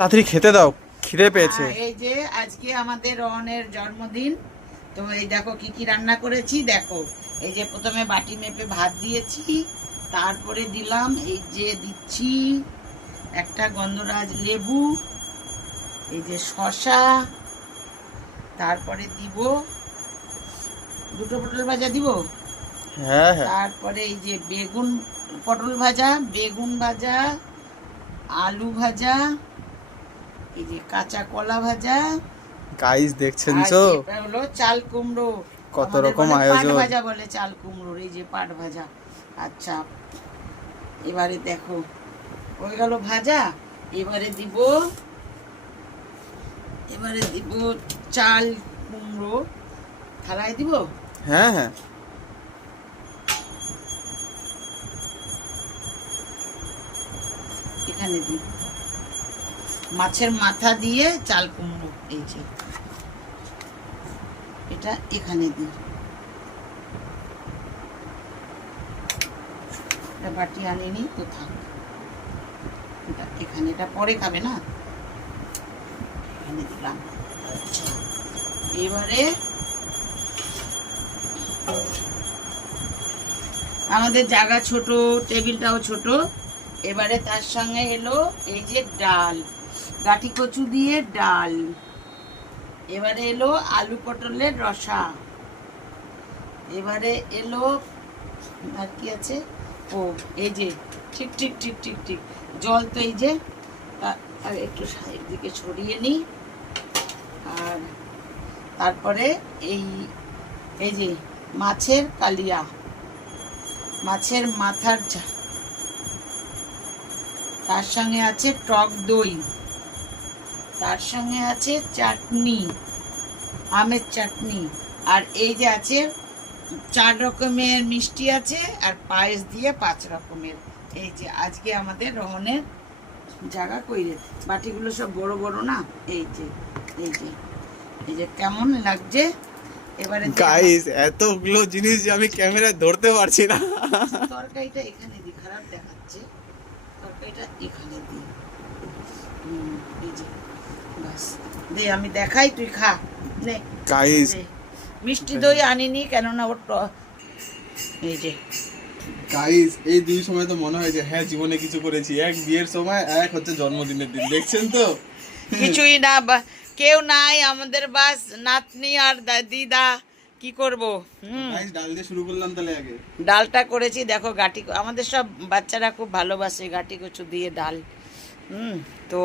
তাড়াতাড়ি খেতে দাও, খিদে পেয়েছে। এই যে আজকে আমাদের রহনের জন্মদিন, তো এই দেখো কি কি রান্না করেছি দেখো। এই যে প্রথমে বাটি মেপে ভাত দিয়েছি, তারপরে দিলাম এই যে দিচ্ছি একটা গন্ধরাজ লেবু, এই যে শসা, তারপরে দিব দুটো পটল ভাজা দিব, হ্যাঁ হ্যাঁ। তারপরে এই যে বেগুন, পটল ভাজা, বেগুন ভাজা, আলু ভাজা, এই যে কাঁচা কলা ভাজা, গাইস দেখছেন আর তো এটা হলো চাল কুমড়ো। কত আমাদের রকম বলে পাট আয়োজন। ভাজা বলে চাল কুমড়োর, এই যে পাট ভাজা। আচ্ছা, এবারে দেখো হয়ে গেল ভাজা। এবারে দিব চাল কুমড়ো, থালায় দিব। হ্যাঁ হ্যাঁ। এখানে দিব মাছের মাথা দিয়ে চাল কুমড়ো, এই যে এটা এখানে দিই। এটা বাটি আনিনি তো থাক, এটা এখানে, এটা পরে খাবে না, এখানে দিলাম। আচ্ছা, এবারে আমাদের জায়গা ছোট, টেবিলটাও ছোট। এবারে তার সঙ্গে এলো এই যে ডাল, গাঠি কচু দিয়ে ডাল। এবারে এলো আলু পটলের রসা। এবারে এলো আর কি আছে, ও এই যে ঠিক ঠিক ঠিক ঠিক ঠিক জল, তো এই যে আর একটু সাইড দিকে ছড়িয়ে নিই। আর তারপরে এই এই যে মাছের কালিয়া, মাছের মাথার তার সঙ্গে আছে টক দই, তার সঙ্গে আছে চাটনি, আমের চাটনি। আর এই যে আছে 4 রকমের মিষ্টি আছে, আর পায়েস দিয়ে 5 রকমের। এই যে আজকে আমাদের রহনের জায়গা কইরে, বাটিগুলো সব বড় বড় না, এই যে এই যে এই যে কেমন লাগছে। এবারে গাইস এতগুলো জিনিস যে আমি ক্যামেরায় ধরতে পারছি না। তরকারিটা এখানে দিই, খারাপ দেখাচ্ছে, তরকারিটা এখানে দিই। এই যে বাস, দে আমি দেখাই, তুই খা। নে গাইস মিষ্টি দই আনিনি, কেননা ওর এই যে গাইস এই দুই সময় তো মনে হয় যে হ্যাঁ জীবনে কিছু করেছি, এক বিয়ের সময়, এক হচ্ছে জন্মদিনের দিন, দেখছেন তো। কিছুই না, কেউ নাই আমাদের, বাস নাতনি আর দিদা, কি করব। গাইস ডাল দিয়ে শুরু করলাম তাহলে আগে। ডালটা করেছি দেখো, গাটি, আমাদের সব বাচ্চারা খুব ভালোবাসে গাটি কচু দিয়ে ডাল। তো